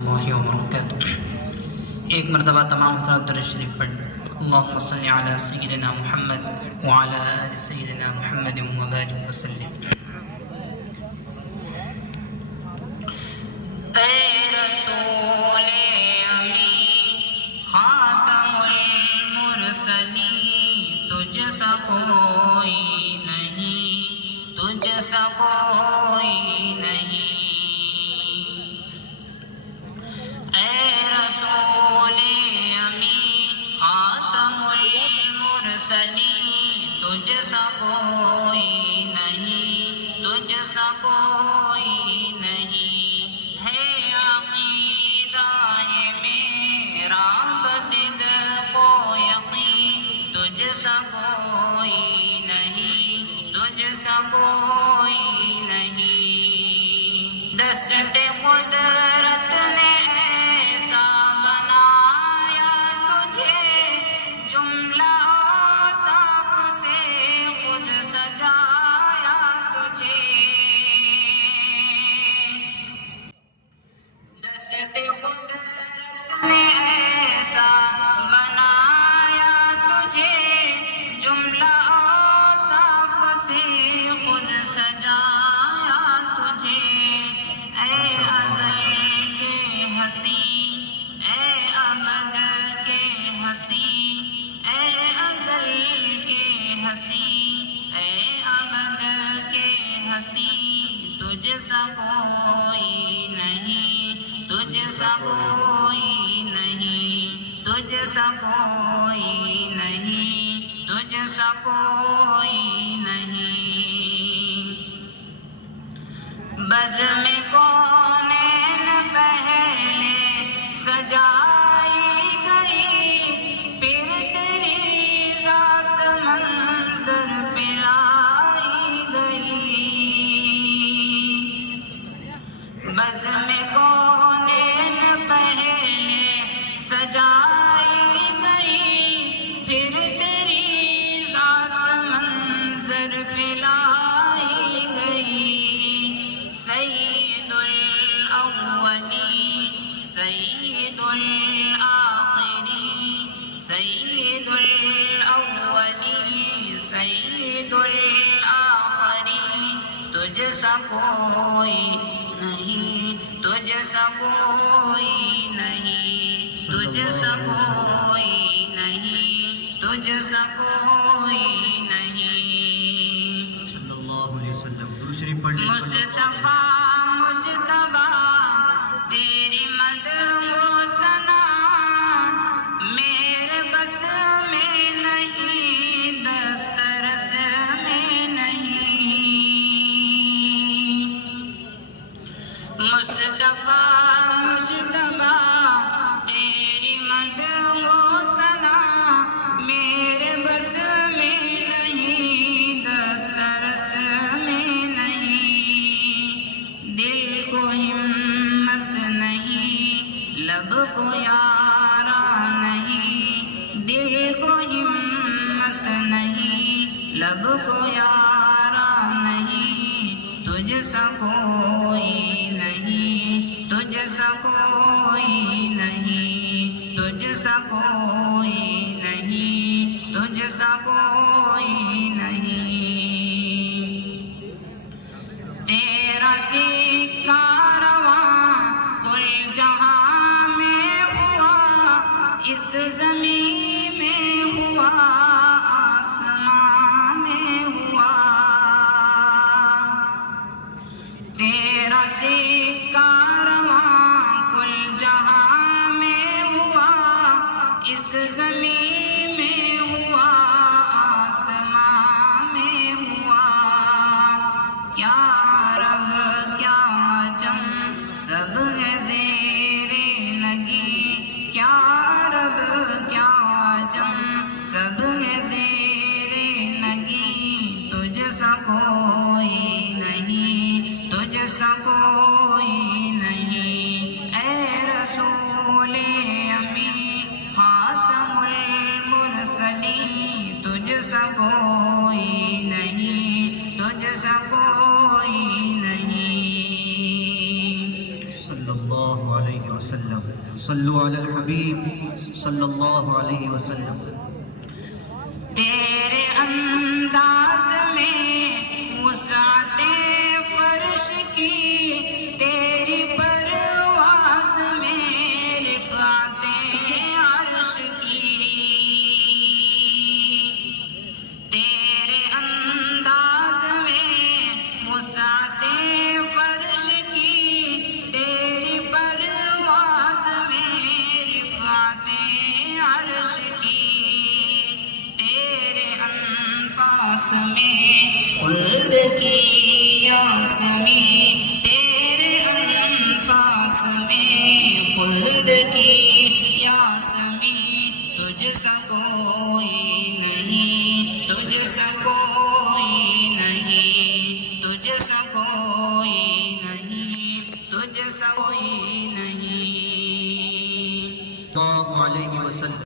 اللہ وبرکاتہ۔ ایک مرتبہ تمام حضرات درود شریف پڑھ اللہم صلی علی سیدنا محمد وعلی آل سیدنا محمد وبارک وسلم۔ اے رسول امی خاتم المرسلین، تجھ سا کوئی نہیں، تجھ سا کوئی نہیں۔ رسول امی خاتم المرسلین، تجھ سا کوئی نہیں، تجھ سا کوئی نہیں۔ ہے عقیدہ یہ میرا بصدق و یقین، تجھ سا کوئی نہیں، تجھ سا کوئی نہیں۔ دست قدرت نے ایسا بنایا تجھے، جملہ اوصاف سے خود سجایا تجھے۔ اے ازل کے ہنسی، اے ابد کے ہنسی، اے ازل کے ہنسی، اے ابد کے ہنسی، تجھ سا کوئی نہیں، تجھ سا کوئی نہیں، تجھ سا کوئی نہیں، تجھ سا کوئی نہیں۔ بزم کونین پہلے سجائی گئی، پھر تیری ذات منظر پہ لائی گئی۔ بزم کونین پہلے سجائی گئی، پھر تیری ذات منظر پہ لائی گئی۔ سید الاولی سید الآخری، سید الاولی سید الآخری، تجھ سا کوئی نہیں، تجھ سا کوئی نہیں، تجھ سا کوئی نہیں، تجھ سا کوئی نہیں۔ صلی اللہ علیہ وسلم درود شریف پڑھ لیں۔ مصطفیٰ مجتبیٰ تیری مدح و ثنا میرے بس میں نہیں، دسترس میں نہیں۔ مصطفیٰ مجتبیٰ تیری مدح و ثنا میرے بس میں نہیں، دسترس میں نہیں۔ دل کو ہمت نہیں، لب کو یارا نہیں، دل کو ہمت نہیں، لب کو یارا نہیں، تجھ سا کوئی نہیں، تجھ سا کوئی نہیں، تجھ سا کوئی نہیں، تجھ سا کوئی نہیں۔ تیرا سکہ رواں کل جہاں میں ہوا، اس زمین میں ہوا، آسمان میں ہوا۔ تیرا سکہ رواں کل جہاں میں ہوا، اس زمین میں ہوا، آسمان میں ہوا۔ کیا عرب کیا عجم سب ہے زیر نگی، کیا عرب کیا وسلم صلوا علی الحبیب صلی اللہ علیہ وسلم تیرے انداز میں وسعت فرش کی، تیری پرواز میں رفعت عرش کی، تیرے انداز میں وسعت فرش کی، تیری پرواز میں رفعت عرش کی، تیرے انفاس میں خلد کی یاسمی، تیرے انفاس میں خلد کی یاسمی، تجھ سا کوئی نہیں، تجھ سا کوئی نہیں، تجھ سا کوئی نہیں، تجھ سا کوئی نہیں۔ اللہ علیہ وسلم